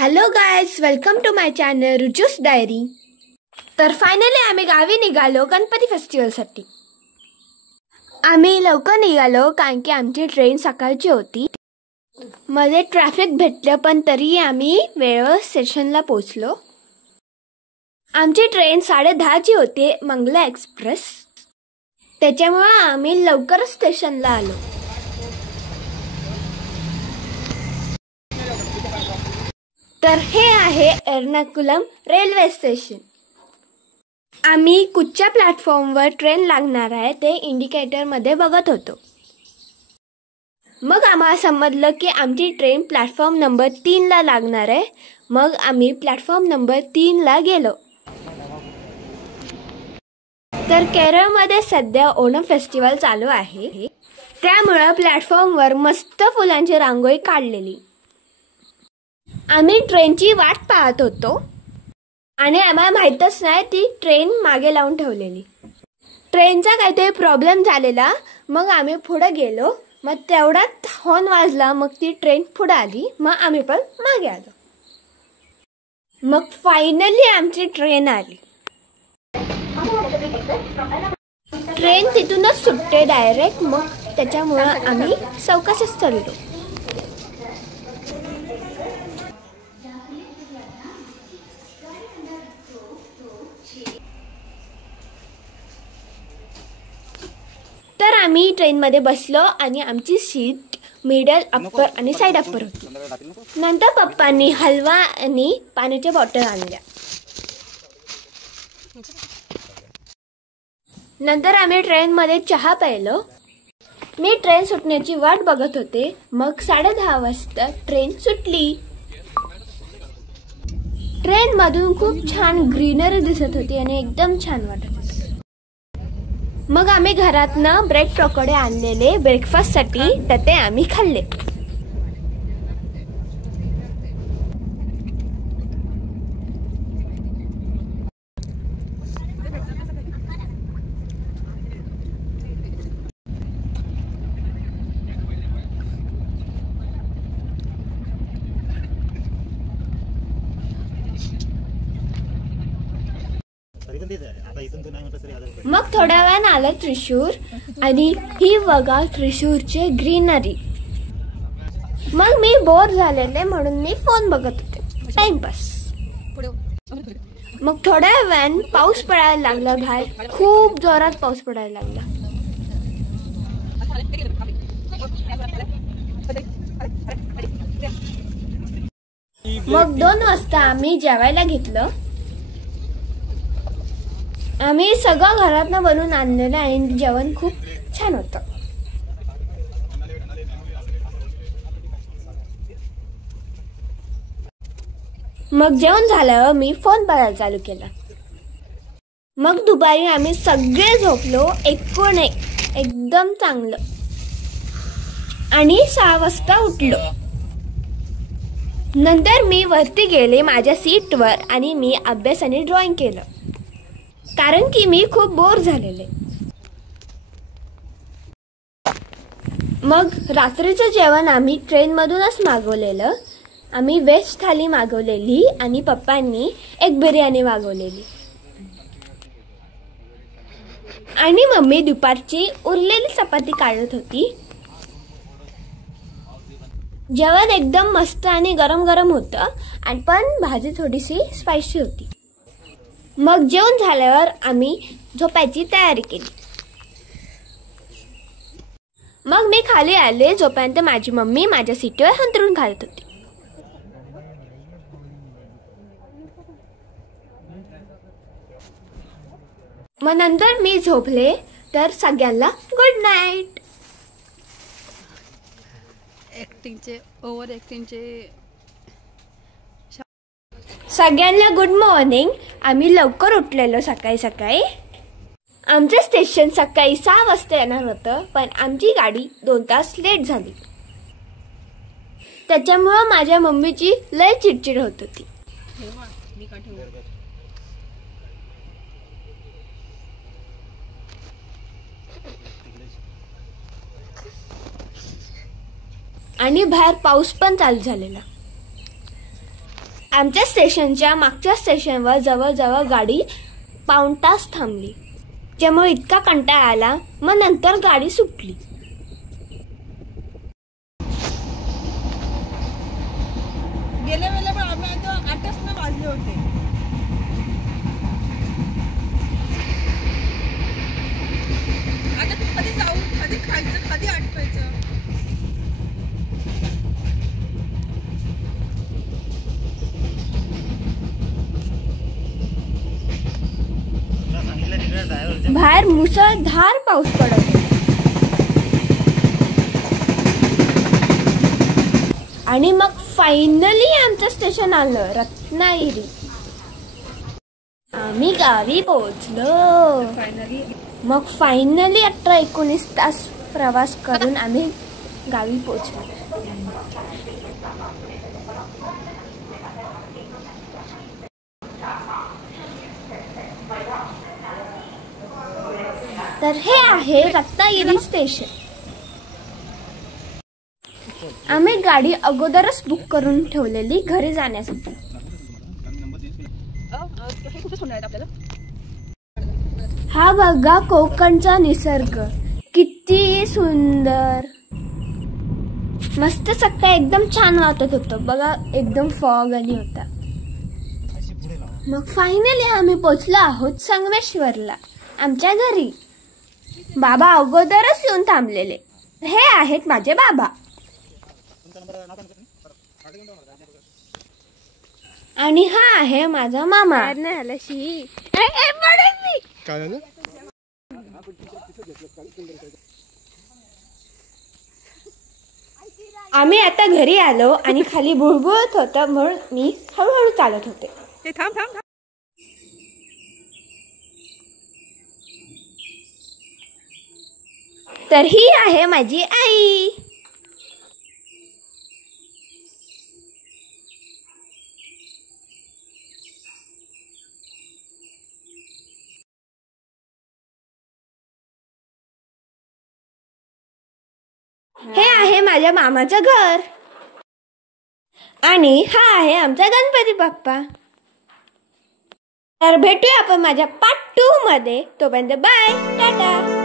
Hello guys, welcome to my channel Ruju's diary. तर finally आम्ही गावी निघालो गणपती फेस्टिवलसाठी. आम्ही लवकर निघालो कारण की आमची ट्रेन सकाळची होती. मध्ये ट्रॅफिक भेटलं पण तरी आम्ही वेळेवर स्टेशनला पोहोचलो. आमची ट्रेन 10:30ची होती, मंगला एक्सप्रेस. त्याच्यामुळे आम्ही लवकरच स्टेशनला आलो. तर हे आहे एर्नाकुलम रेल्वे स्टेशन. आम्ही कुठच्या प्लॅटफॉर्मवर ट्रेन लागणार आहे ते इंडिकेटरमध्ये बघत होतो. मग आम्हाला समजलं की आमची ट्रेन प्लॅटफॉर्म नंबर 3ला लागणार आहे. मग आम्ही प्लॅटफॉर्म नंबर 3ला गेलो. तर केरळमध्ये सध्या ओणम फेस्टिवल चालू आहे, त्यामुळे प्लॅटफॉर्मवर मस्त फुलांची रांगोळी काढलेली. आम्ही ट्रेनची वाट पाहत होतो आणि आम्हाला माहीतच नाही ती ट्रेन मागे लावून ठेवलेली. ट्रेनचा काहीतरी प्रॉब्लेम झालेला. मग आम्ही पुढे गेलो. मग तेवढाच हॉर्न वाजला. मग ती ट्रेन पुढे आली. मग आम्ही पण मागे आलो. मग फायनली आमची ट्रेन आली. ट्रेन तिथूनच सुटते डायरेक्ट. मग त्याच्यामुळे आम्ही सावकाशच चाललो. तर आम्ही ट्रेनमध्ये बसलो आणि आमची सीट मिडल अप्पर आणि साइड अप्पर होती. नंतर पप्पांनी हलवा आणि पाण्याच्या बॉटल आणल्या. नंतर आम्ही ट्रेनमध्ये चहा प्यायलो. मी ट्रेन सुटण्याची वाट बघत होते. मग 10:30 वाजता ट्रेन सुटली. ट्रेन मधून खूप छान ग्रीनरी दिसत होती आणि एकदम छान वाटत होतं. मग आम्ही घरातनं ब्रेड पकोडे आणलेले ब्रेकफास्टसाठी, तर ते आम्ही खाल्ले. मग थोड्या वेळानं आलं त्रिशूर आणि ही बघा त्रिशूरचे ग्रीनरी. मग मी बोर झालेले म्हणून मी फोन बघत होते, टाइमपास. मग थोड्या वेळानं पाऊस पडायला लागला. बाहेर खूप जोरात पाऊस पडायला लागला. मग 2 वाजता आम्ही जेवायला घेतलं. आम्ही सगळं घरातनं बनवून आणलेलं आणि जेवण खूप छान होतं. मग जेवण झाल्यावर मी फोन बघायला चालू केला. मग दुपारी आम्ही सगळे झोपलो. एकूण एकदम चांगलं. आणि 6 वाजता उठलो. नंतर मी वरती गेले माझ्या सीटवर आणि मी अभ्यास आणि ड्रॉइंग केलं, कारण की मी खूप बोर झालेले. मग रात्रीचं जेवण आम्ही ट्रेनमधूनच मागवलेलं. आम्ही व्हेज थाली मागवलेली आणि पप्पांनी एग बिर्याणी मागवलेली. आणि मम्मी दुपारची उरलेली चपाती काढत होती. जेवण एकदम मस्त आणि गरम गरम होतं, आणि पण भाजी थोडीशी स्पायसी होती. मग जेवण झाल्यावर आम्ही झोपायची तयारी केली. मग मी खाली आले. जोपर्यंत माझी मम्मी माझ्या सीटवर हंतरून घालत होती. मग नंतर मी झोपले. तर सगळ्यांना गुड नाईट. ओव्हर ऍक्टिंगचे सगळ्यांना गुड मॉर्निंग. आम्ही लवकर उठलेलो सकाळी सकाळी. आमचं स्टेशन सकाळी 6 वाजता येणार होतं, पण आमची गाडी 2 तास लेट झाली. त्याच्यामुळं माझ्या मम्मीची लय चिडचिड होत होती. आणि बाहेर पाऊस पण चालू झालेला. आमच्या स्टेशनच्या मागच्या स्टेशनवर जवळजवळ गाडी पाऊण तास थांबली, त्यामुळे इतका कंटाळा आला. मग नंतर गाडी सुटली. गेल्या वेळेला पण आम्ही आता 8च वाजले होते. आता कधी जाऊ, कधी खायचं, कधी आटवायचं. बाहेर मुसळधार पाऊस पडत होता आणि मग फायनली आमचं स्टेशन आलं, रत्नागिरी. आम्ही गावी पोहोचलो. मग फायनली 18-19 तास प्रवास करून आम्ही गावी पोहोचलो. तर हे आहे रत्नागिरी स्टेशन. आम्ही गाडी अगोदरच बुक करून ठेवलेली घरी जाण्यासाठी. हा बघा कोकणचा निसर्ग किती सुंदर. मस्त सकाळी एकदम छान वाटत होतं बघा, एकदम फॉग आली होता. मग फायनली आम्ही पोहोचलो आहोत संगमेश्वरला, आमच्या घरी. बाबा अगोदरच येऊन थांबलेले. हे आहेत माझे बाबा. आणि हा आहे माझा मामा. आम्ही आता घरी आलो आणि खाली बुळबुळत होतं म्हणून मी हळूहळू चालत होते. तर ही आहे माझी आई. हे आहे माझ्या मामाचं घर. आणि हा आहे आमचा गणपती बाप्पा. तर भेटूया आपण माझ्या पार्ट 2 मध्ये. तोपर्यंत बाय, टाटा.